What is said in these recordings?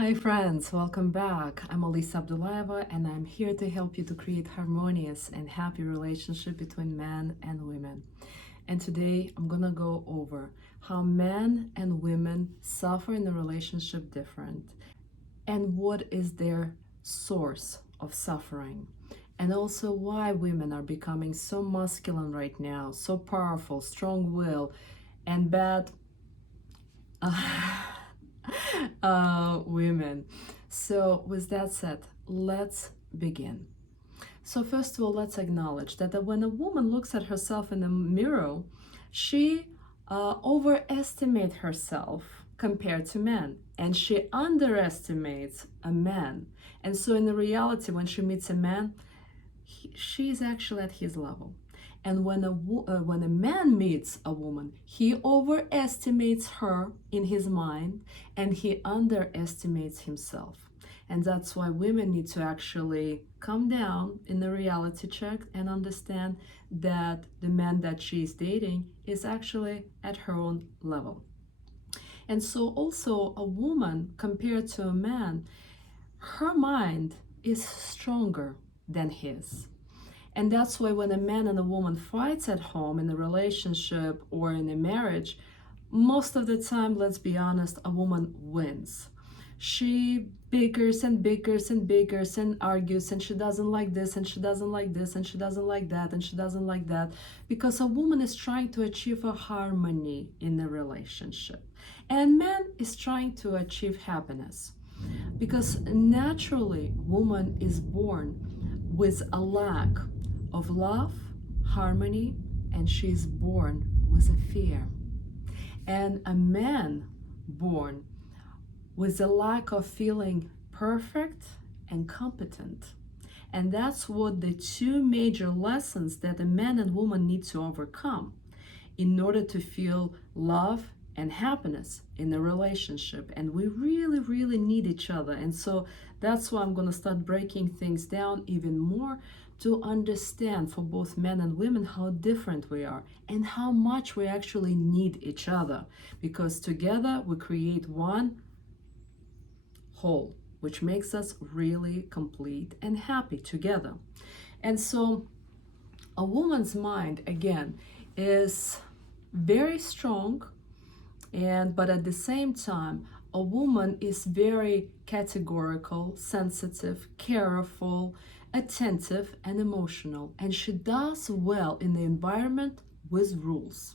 Hi friends, welcome back. I'm Alisa Abdullaeva and I'm here to help you to create harmonious and happy relationship between men and women. And today I'm gonna go over how men and women suffer in a relationship different and what is their source of suffering. And also why women are becoming so masculine right now, so powerful, strong will, and bad women. So, with that said, let's begin. So, first of all, let's acknowledge that when a woman looks at herself in the mirror, she overestimates herself compared to men, and she underestimates a man. And so, in the reality, when she meets a man, she's actually at his level. And when a man meets a woman, he overestimates her in his mind and he underestimates himself. And that's why women need to actually come down in the reality check and understand that the man that she's dating is actually at her own level. And so also a woman compared to a man, her mind is stronger than his. And that's why when a man and a woman fights at home in a relationship or in a marriage, most of the time, let's be honest, a woman wins. She bickers and bickers and bickers and argues, and she doesn't like this, and she doesn't like this, and she doesn't like that, and she doesn't like that, because a woman is trying to achieve a harmony in the relationship. And man is trying to achieve happiness. Because naturally, woman is born with a lack of love, harmony, and she's born with a fear. And a man born with a lack of feeling perfect and competent. And that's what the two major lessons that a man and woman need to overcome in order to feel love and happiness in a relationship. And we really need each other. And so that's why I'm going to start breaking things down even more to understand for both men and women how different we are and how much we actually need each other, because together we create one whole, which makes us really complete and happy together. And so a woman's mind, again, is very strong, but at the same time, a woman is very categorical, sensitive, careful, attentive, and emotional, and she does well in the environment with rules.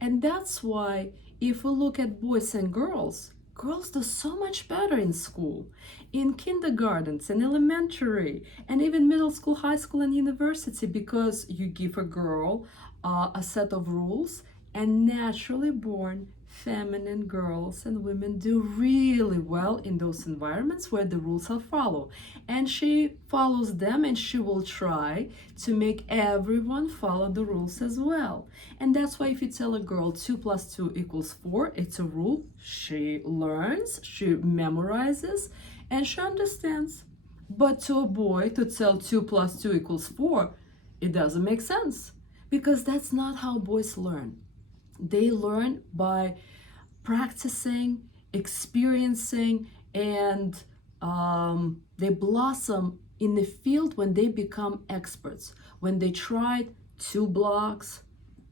And that's why if we look at boys and girls do so much better in school, in kindergartens and elementary, and even middle school, high school, and university, because you give a girl a set of rules, and naturally born feminine girls and women do really well in those environments where the rules are followed. And she follows them, and she will try to make everyone follow the rules as well. And that's why if you tell a girl 2 + 2 = 4, it's a rule. She learns, she memorizes, and she understands. But to a boy, to tell 2 + 2 = 4, it doesn't make sense, because that's not how boys learn. They learn by practicing, experiencing, and they blossom in the field when they become experts. When they tried 2 blocks,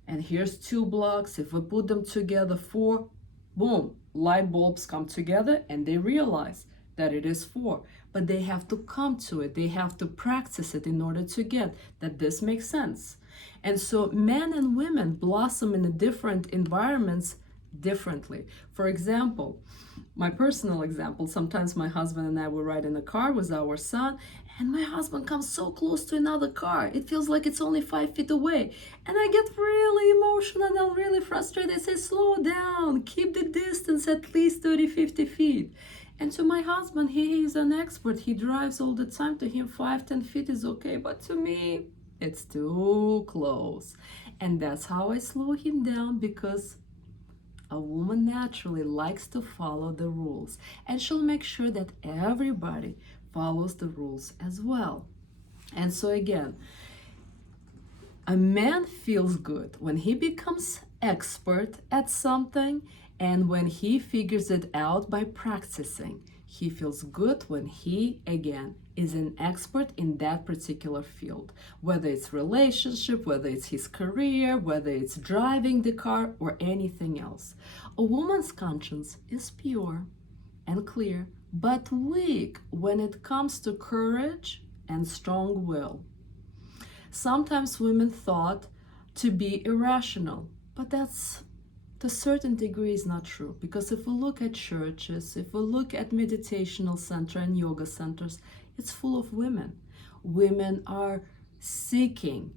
and here's 2 blocks, if we put them together, 4, boom, light bulbs come together and they realize that it is 4. But they have to come to it, they have to practice it in order to get that this makes sense. And so men and women blossom in the different environments differently. For example, my personal example, sometimes my husband and I will ride in a car with our son, and my husband comes so close to another car. It feels like it's only 5 feet away. And I get really emotional and I'm really frustrated. I say, slow down, keep the distance at least 30, 50 feet. And to my husband, he is an expert. He drives all the time. To him, 5, 10 feet is okay. But to me, it's too close. And that's how I slow him down, because a woman naturally likes to follow the rules, and she'll make sure that everybody follows the rules as well. And so again, a man feels good when he becomes expert at something and when he figures it out by practicing. He feels good when he, again, is an expert in that particular field, whether it's relationship, whether it's his career, whether it's driving the car or anything else. A woman's conscience is pure and clear, but weak when it comes to courage and strong will. Sometimes women thought to be irrational, but that's to a certain degree is not true, because if we look at churches, if we look at meditational center and yoga centers, it's full of women. Women are seeking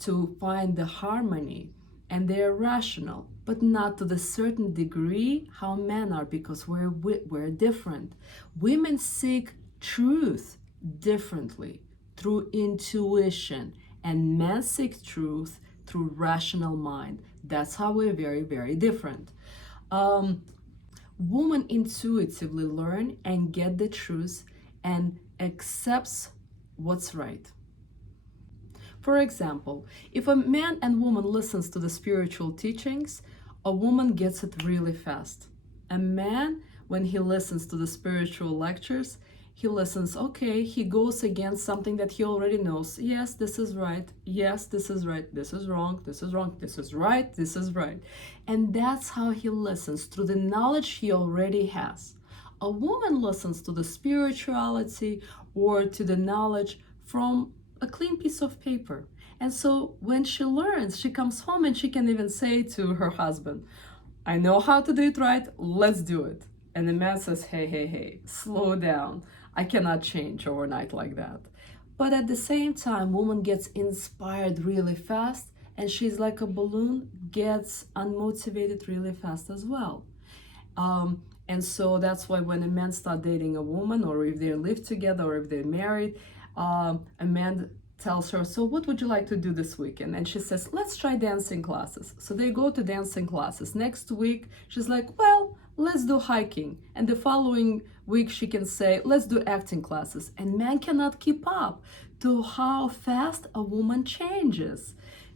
to find the harmony, and they're rational, but not to the certain degree how men are, because we're different. Women seek truth differently through intuition, and men seek truth through rational mind. That's how we're very, very different. Women intuitively learn and get the truth and accepts what's right. For example, if a man and woman listens to the spiritual teachings, a woman gets it really fast. A man, when he listens to the spiritual lectures, he listens, okay, he goes against something that he already knows. Yes, this is right. Yes, this is right. This is wrong. This is wrong. This is right. This is right. And that's how he listens, through the knowledge he already has. A woman listens to the spirituality or to the knowledge from a clean piece of paper. And so when she learns, she comes home and she can even say to her husband, I know how to do it right. Let's do it. And the man says, hey, slow down. I cannot change overnight like that. But at the same time, woman gets inspired really fast, and she's like a balloon, gets unmotivated really fast as well. And so that's why when a man starts dating a woman, or if they live together, or if they're married, a man tells her, so what would you like to do this weekend? And she says, let's try dancing classes. So they go to dancing classes. Next week, she's like, well, let's do hiking. And the following week, she can say, let's do acting classes. And man cannot keep up to how fast a woman changes.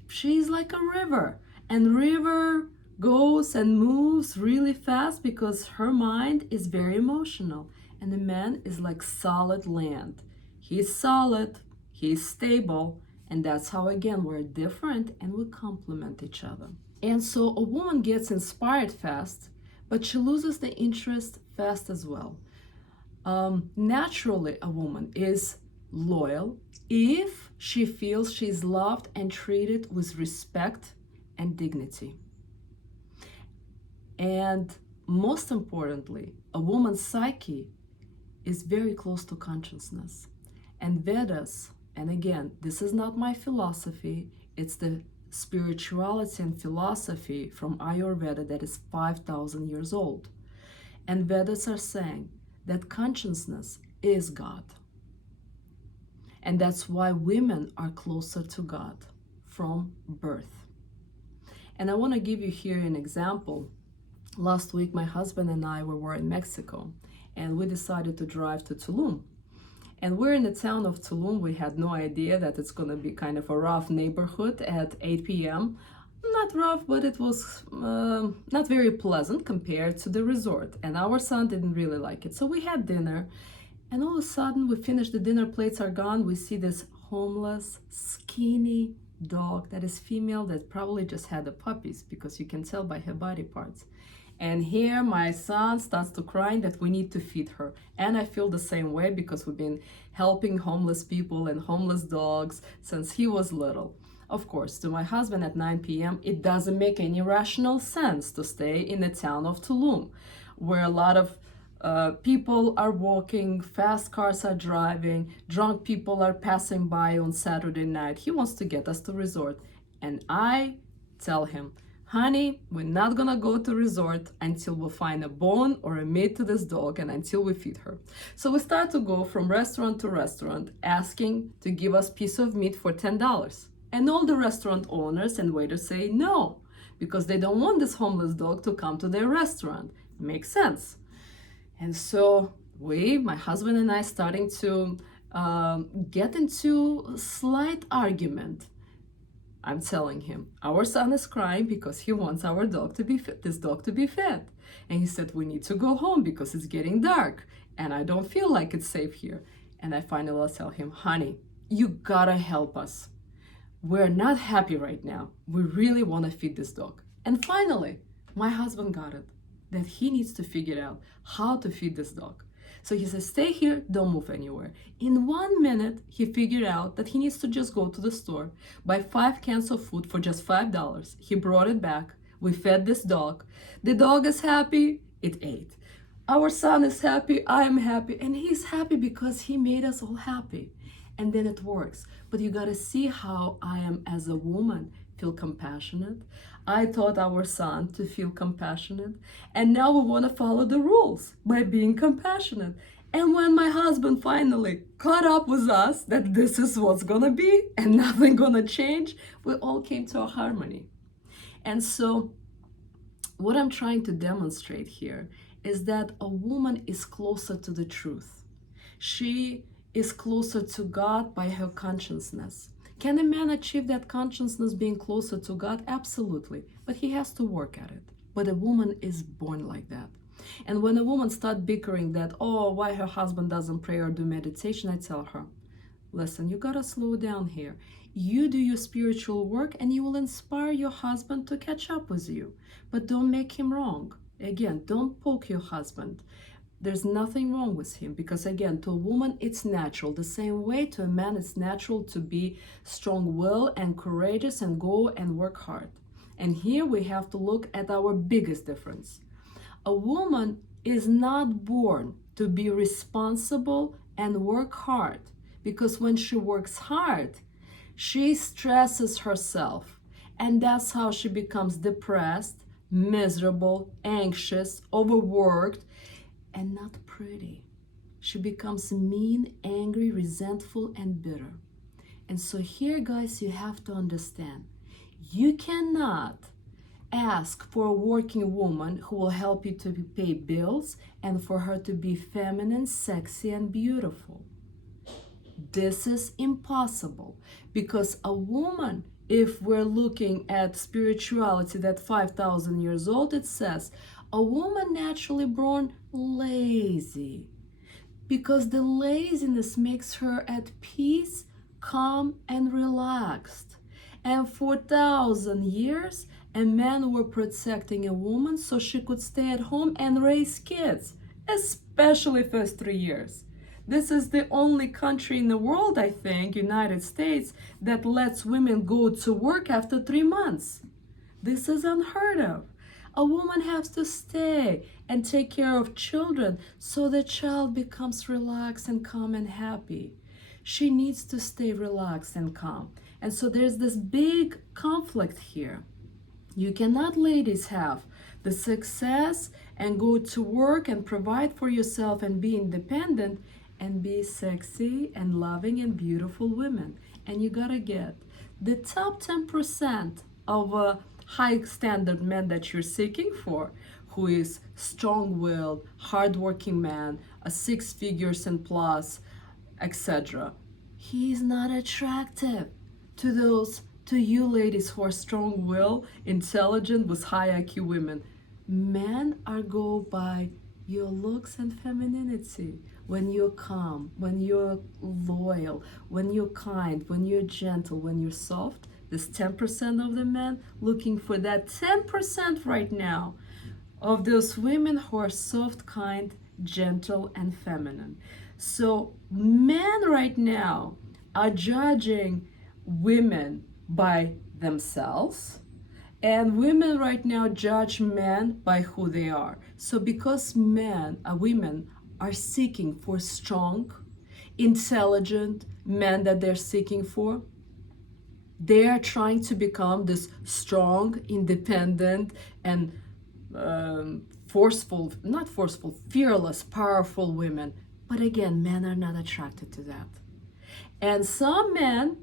She's like a river, and river goes and moves really fast because her mind is very emotional. And the man is like solid land. He's solid, he's stable, and that's how, again, we're different and we complement each other. And so a woman gets inspired fast, but she loses the interest fast as well. Naturally, a woman is loyal if she feels she's loved and treated with respect and dignity. And most importantly, a woman's psyche is very close to consciousness. And Vedas, and again, this is not my philosophy, it's the spirituality and philosophy from Ayurveda that is 5,000 years old. And Vedas are saying that consciousness is God. And that's why women are closer to God from birth. And I want to give you here an example. Last week, my husband and I were in Mexico, and we decided to drive to Tulum. And we're in the town of Tulum. We had no idea that it's going to be kind of a rough neighborhood at 8 p.m. Not rough, but it was not very pleasant compared to the resort. And our son didn't really like it. So we had dinner, and all of a sudden we finished the dinner, plates are gone. We see this homeless, skinny dog that is female that probably just had the puppies, because you can tell by her body parts. And here my son starts to cry that we need to feed her. And I feel the same way, because we've been helping homeless people and homeless dogs since he was little. Of course, to my husband at 9 p.m., it doesn't make any rational sense to stay in the town of Tulum, where a lot of people are walking, fast cars are driving, drunk people are passing by on Saturday night. He wants to get us to resort. And I tell him, honey, we're not gonna go to resort until we find a bone or a meat to this dog, and until we feed her. So we start to go from restaurant to restaurant, asking to give us piece of meat for $10. And all the restaurant owners and waiters say no, because they don't want this homeless dog to come to their restaurant. Makes sense. And so my husband and I, starting to get into a slight argument. I'm telling him, our son is crying because he wants our dog to be fed, this dog to be fed. And he said, we need to go home because it's getting dark. and I don't feel like it's safe here. And I finally tell him, honey, you gotta help us. We're not happy right now. We really want to feed this dog. And finally, my husband got it, that he needs to figure out how to feed this dog. So he says, stay here, don't move anywhere. In 1 minute, he figured out that he needs to just go to the store, buy 5 cans of food for just $5. He brought it back. We fed this dog. The dog is happy, it ate. Our son is happy, I am happy, and he's happy because he made us all happy. And then it works. But you gotta see how I am as a woman feel compassionate. I taught our son to feel compassionate, and now we want to follow the rules by being compassionate. And when my husband finally caught up with us that this is what's gonna be and nothing gonna change, we all came to a harmony. And so what I'm trying to demonstrate here is that a woman is closer to the truth. She is closer to God by her consciousness. Can a man achieve that consciousness being closer to God? Absolutely, but he has to work at it. But a woman is born like that. And when a woman starts bickering that, oh, why her husband doesn't pray or do meditation, I tell her, listen, you gotta slow down here. You do your spiritual work and you will inspire your husband to catch up with you. But don't make him wrong. Again, don't poke your husband. There's nothing wrong with him, because again, to a woman it's natural. The same way to a man it's natural to be strong-willed and courageous and go and work hard. And here we have to look at our biggest difference. A woman is not born to be responsible and work hard, because when she works hard, she stresses herself, and that's how she becomes depressed, miserable, anxious, overworked, and not pretty. She becomes mean, angry, resentful, and bitter. And so here, guys, you have to understand, you cannot ask for a working woman who will help you to pay bills and for her to be feminine, sexy, and beautiful. This is impossible, because a woman, if we're looking at spirituality that 5,000 years old, it says, a woman naturally born lazy, because the laziness makes her at peace, calm, and relaxed. And for 1,000 years, a man were protecting a woman so she could stay at home and raise kids, especially first 3 years. This is the only country in the world, I think, United States, that lets women go to work after 3 months. This is unheard of. A woman has to stay and take care of children so the child becomes relaxed and calm and happy. She needs to stay relaxed and calm. And so there's this big conflict here. You cannot, ladies, have the success and go to work and provide for yourself and be independent and be sexy and loving and beautiful women. And you gotta get the top 10% of high standard men that you're seeking for, who is strong-willed, hardworking man, a 6 figures and plus, etc. He is not attractive to you ladies who are strong-willed, intelligent, with high IQ women. Men are go by your looks and femininity. When you're calm, when you're loyal, when you're kind, when you're gentle, when you're soft, this 10% of the men looking for that 10% right now of those women who are soft, kind, gentle, and feminine. So men right now are judging women by themselves, and women right now judge men by who they are. So because women are seeking for strong, intelligent men that they're seeking for, they are trying to become this strong, independent, and fearless, powerful women. But again, men are not attracted to that. And some men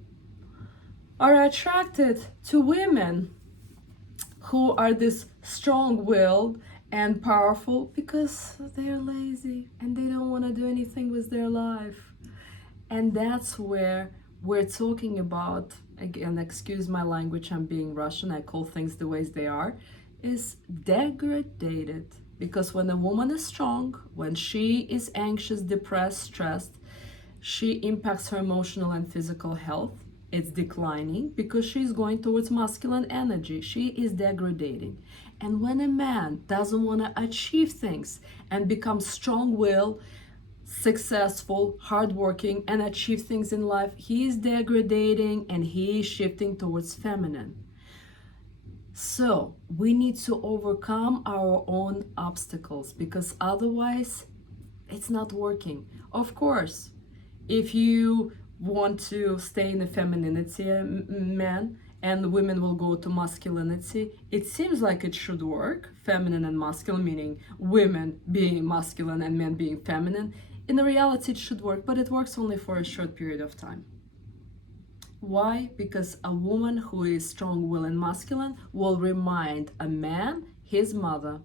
are attracted to women who are this strong-willed and powerful because they're lazy and they don't want to do anything with their life. And that's where we're talking about, again, excuse my language, I'm being Russian, I call things the ways they are, is degraded Because when a woman is strong, when she is anxious, depressed, stressed, she impacts her emotional and physical health. It's declining because she's going towards masculine energy. She is degrading. And when a man doesn't want to achieve things and become strong-willed, successful, hardworking, and achieve things in life, he is degrading and he is shifting towards feminine. So we need to overcome our own obstacles, because otherwise it's not working. Of course, if you want to stay in the femininity, man, and women will go to masculinity, it seems like it should work, feminine and masculine, meaning women being masculine and men being feminine. In the reality, it should work, but it works only for a short period of time. Why? Because a woman who is strong-willed and masculine will remind a man his mother.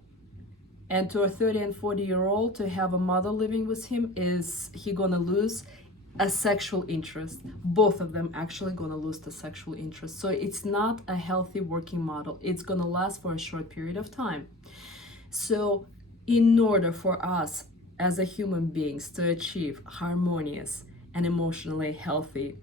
And to a 30 and 40-year-old, to have a mother living with him, is he gonna lose a sexual interest? Both of them actually gonna lose the sexual interest. So it's not a healthy working model. It's gonna last for a short period of time. So in order for us as a human beings to achieve harmonious and emotionally healthy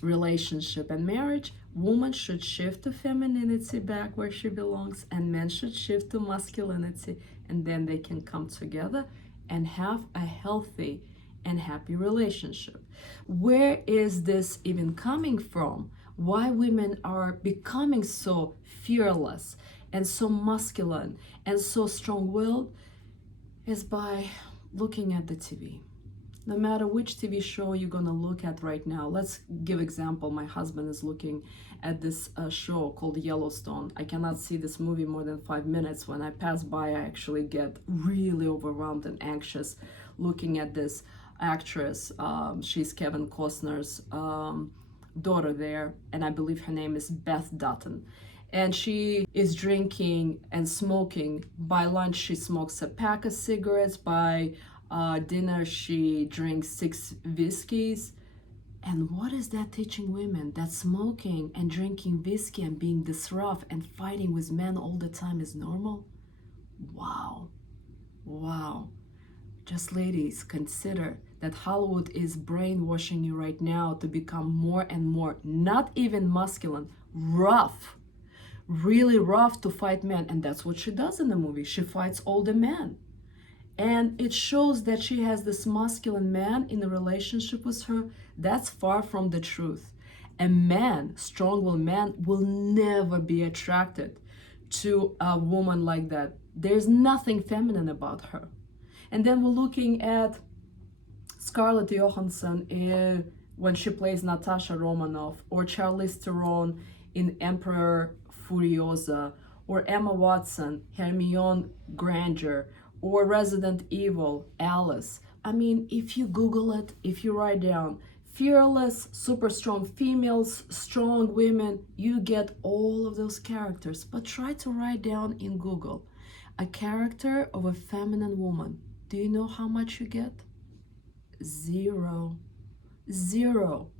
relationship and marriage, woman should shift to femininity back where she belongs, and men should shift to masculinity, and then they can come together and have a healthy and happy relationship. Where is this even coming from? Why women are becoming so fearless and so masculine and so strong-willed is by looking at the TV. No matter which TV show you're gonna look at right now. Let's give example. My husband is looking at this show called Yellowstone. I cannot see this movie more than 5 minutes. When I pass by, I actually get really overwhelmed and anxious looking at this actress. She's Kevin Costner's daughter there, and I believe her name is Beth Dutton. And she is drinking and smoking. By lunch, she smokes a pack of cigarettes. By dinner, she drinks 6 whiskeys. And what is that teaching women? That smoking and drinking whiskey and being this rough and fighting with men all the time is normal? Wow. Wow. Just ladies, consider that Hollywood is brainwashing you right now to become more and more, not even masculine, rough. Really rough to fight men. And that's what she does in the movie. She fights all the men. And it shows that she has this masculine man in a relationship with her. That's far from the truth. A man, strong-willed man, will never be attracted to a woman like that. There's nothing feminine about her. And then we're looking at Scarlett Johansson when she plays Natasha Romanoff, or Charlize Theron in Emperor Furiosa, or Emma Watson, Hermione Granger, or Resident Evil, Alice. I mean, if you Google it, if you write down fearless, super strong females, strong women, you get all of those characters. But try to write down in Google a character of a feminine woman. Do you know how much you get? Zero. Zero.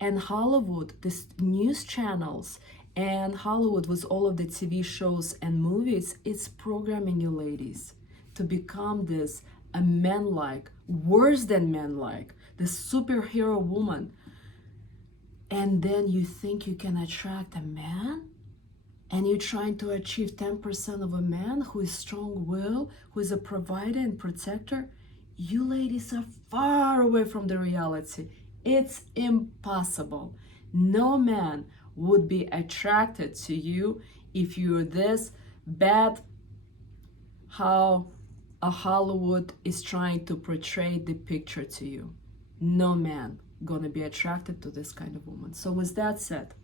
And Hollywood, this news channels, and Hollywood with all of the TV shows and movies, it's programming you ladies to become this a man-like, worse than man-like, this superhero woman. And then you think you can attract a man? And you're trying to achieve 10% of a man who is strong-willed, who is a provider and protector? You ladies are far away from the reality. It's impossible. No man would be attracted to you if you're this bad, how a Hollywood is trying to portray the picture to you. No man gonna be attracted to this kind of woman. So with that said,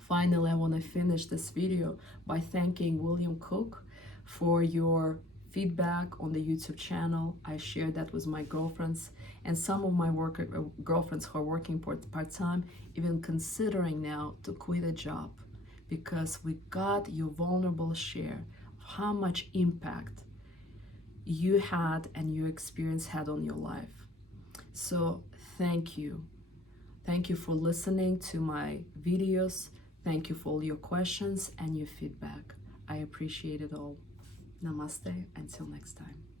finally I want to finish this video by thanking William Cook for your feedback on the YouTube channel. I shared that with my girlfriends, and some of my girlfriends who are working part-time, even considering now to quit a job, because we got your vulnerable share of how much impact you had and your experience had on your life. So thank you. Thank you for listening to my videos. Thank you for all your questions and your feedback. I appreciate it all. Namaste. Until next time.